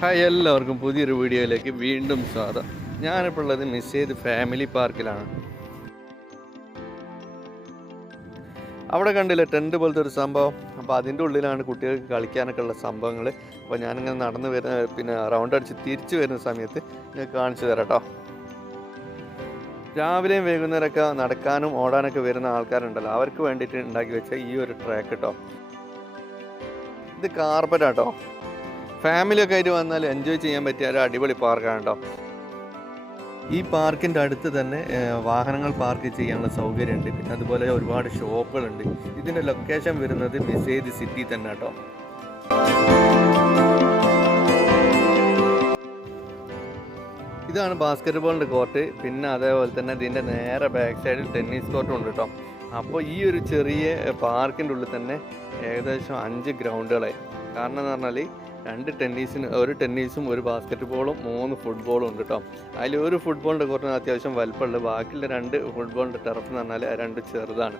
Hi, എല്ലാവർക്കും പുതിയൊരു വീഡിയോയിലേക്ക് വീണ്ടും സ്വാഗതം. ഞാനിപ്പോൾ ഉള്ളത് മിസ്സേദ് ഫാമിലി പാർക്കിലാണ്. അവിടെ കണ്ടില്ലേ ടെൻറ്റ് പോലത്തെ ഒരു സംഭവം. അപ്പോൾ അതിൻ്റെ ഉള്ളിലാണ് കുട്ടികൾക്ക് കളിക്കാനൊക്കെ ഉള്ള സംഭവങ്ങൾ. അപ്പോൾ ഞാനിങ്ങനെ നടന്ന് വരുന്ന റൗണ്ട് അടിച്ച് തിരിച്ചു വരുന്ന സമയത്ത് നിങ്ങൾക്ക് കാണിച്ചു തരാം കേട്ടോ. രാവിലെയും വൈകുന്നേരമൊക്കെ നടക്കാനും ഓടാനൊക്കെ വരുന്ന ആൾക്കാരുണ്ടല്ലോ, അവർക്ക് വേണ്ടിയിട്ട് ഉണ്ടാക്കി വെച്ച ഈ ഒരു ട്രാക്ക് കേട്ടോ. ഇത് കാർപ്പറ്റാട്ടോ. ഫാമിലിയൊക്കെ ആയിട്ട് വന്നാൽ എൻജോയ് ചെയ്യാൻ പറ്റിയ ഒരു അടിപൊളി പാർക്കാണ് കേട്ടോ. ഈ പാർക്കിൻ്റെ അടുത്ത് തന്നെ വാഹനങ്ങൾ പാർക്ക് ചെയ്യാനുള്ള സൗകര്യമുണ്ട്. പിന്നെ അതുപോലെ ഒരുപാട് ഷോപ്പുകളുണ്ട്. ഇതിൻ്റെ ലൊക്കേഷൻ വരുന്നത് മിസ്സേദ് സിറ്റി തന്നെ കേട്ടോ. ഇതാണ് ബാസ്കറ്റ് ബോളിൻ്റെ കോർട്ട്. പിന്നെ അതേപോലെ തന്നെ ഇതിൻ്റെ നേരെ ബാക്ക് സൈഡിൽ ടെന്നീസ് കോർട്ടും ഉണ്ട് കേട്ടോ. അപ്പോൾ ഈ ഒരു ചെറിയ പാർക്കിൻ്റെ ഉള്ളിൽ തന്നെ ഏകദേശം 5 ഗ്രൗണ്ടുകളായി. കാരണം എന്ന് പറഞ്ഞാൽ ഒരു ടെന്നീസും ഒരു ബാസ്കറ്റ് ബോളും 3 ഫുട്ബോളും ഉണ്ട് കേട്ടോ. അതിൽ ഒരു ഫുട്ബോളിൻ്റെ കോർട്ടിന് അത്യാവശ്യം വലുപ്പമുള്ളത്, ബാക്കിയുള്ള 2 ഫുട്ബോളിൻ്റെ ടർഫ് എന്ന് പറഞ്ഞാൽ 2 ചെറുതാണ്.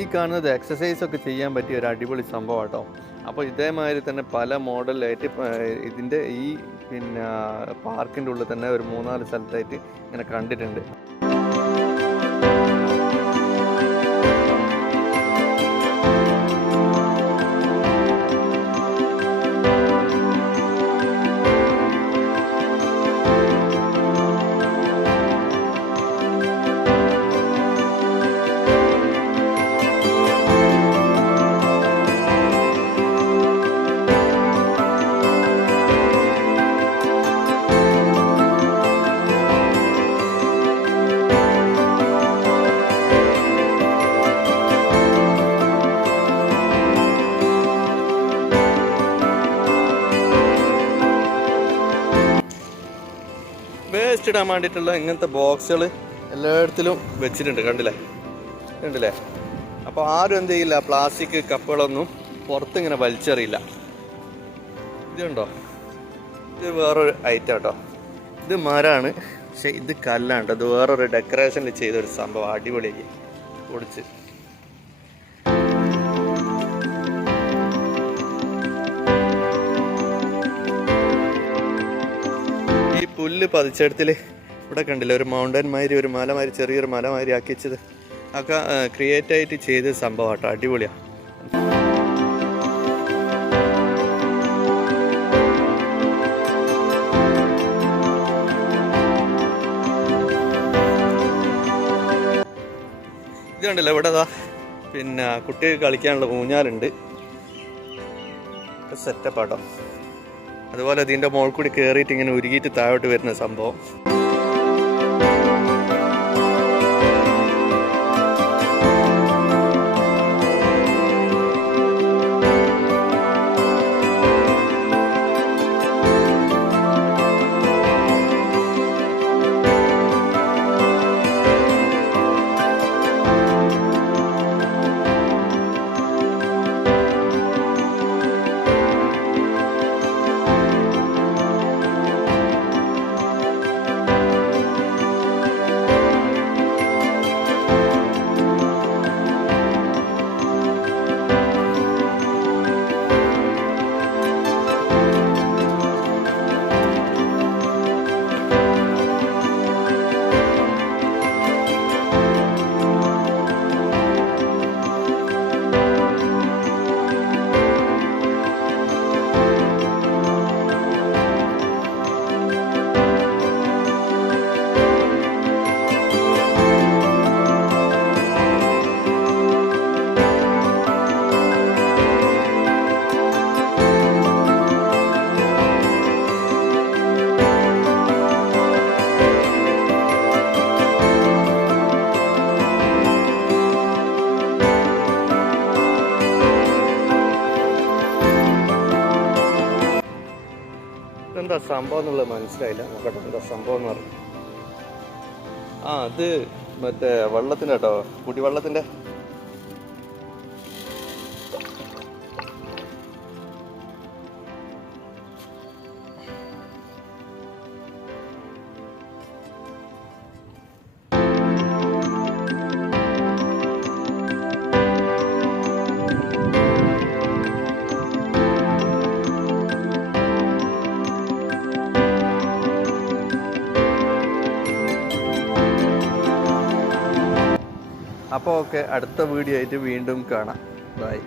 ഈ കാണുന്നത് എക്സസൈസൊക്കെ ചെയ്യാൻ പറ്റിയ ഒരു അടിപൊളി സംഭവം കേട്ടോ. അപ്പോൾ ഇതേമാതിരി തന്നെ പല മോഡലിലായിട്ട് ഇതിൻ്റെ ഈ പാർക്കിൻ്റെ ഉള്ളിൽ തന്നെ ഒരു 3-4 സ്ഥലത്തായിട്ട് ഇങ്ങനെ കണ്ടിട്ടുണ്ട്. വേസ്റ്റ് ഇടാൻ വേണ്ടിയിട്ടുള്ള ഇങ്ങനത്തെ ബോക്സുകൾ എല്ലായിടത്തിലും വെച്ചിട്ടുണ്ട്. കണ്ടില്ലേ. അപ്പോൾ ആരും എന്ത് ചെയ്യില്ല, പ്ലാസ്റ്റിക് കപ്പുകളൊന്നും പുറത്തിങ്ങനെ വലിച്ചെറിയില്ല. ഇതുണ്ടോ, ഇത് വേറൊരു ഐറ്റം കേട്ടോ. ഇത് മരമാണ്, പക്ഷെ ഇത് കല്ലാണ് കേട്ടോ. ഇത് വേറൊരു ഡെക്കറേഷനിൽ ചെയ്തൊരു സംഭവം. അടിപൊളിയാക്കി പൊടിച്ച്. ഈ പുല്ല് പതിച്ചെടുത്തിൽ ഇവിടെ കണ്ടില്ല, ഒരു മൗണ്ടൻ മാതിരി, ഒരു മല മാതിരി, ചെറിയൊരു മല മാതിരി ആക്കി വെച്ചത് ഒക്കെ ക്രിയേറ്റ് ആയിട്ട് ചെയ്ത സംഭവം കേട്ടോ. അടിപൊളിയാണ്. ഇത് കണ്ടില്ല, ഇവിടെ കുട്ടികൾക്ക് കളിക്കാനുള്ള ഊഞ്ഞാലുണ്ട്. സെറ്റപ്പാട്ടോ. അതുപോലെ ഇതിൻ്റെ മുകളിൽ കൂടി കയറിയിട്ട് ഇങ്ങനെ ഉരുകിയിട്ട് താഴോട്ട് വരുന്ന സംഭവം. എന്താ സംഭവം എന്നുള്ളത് മനസ്സിലായില്ല. നോക്കട്ടെ എന്താ സംഭവം എന്ന് പറഞ്ഞു. അത് മറ്റേ വെള്ളത്തിൻ്റെ കേട്ടോ, കുടിവെള്ളത്തിൻ്റെ. അപ്പോൾ ഓക്കെ, അടുത്ത വീഡിയോ ആയിട്ട് വീണ്ടും കാണാം. ബൈ.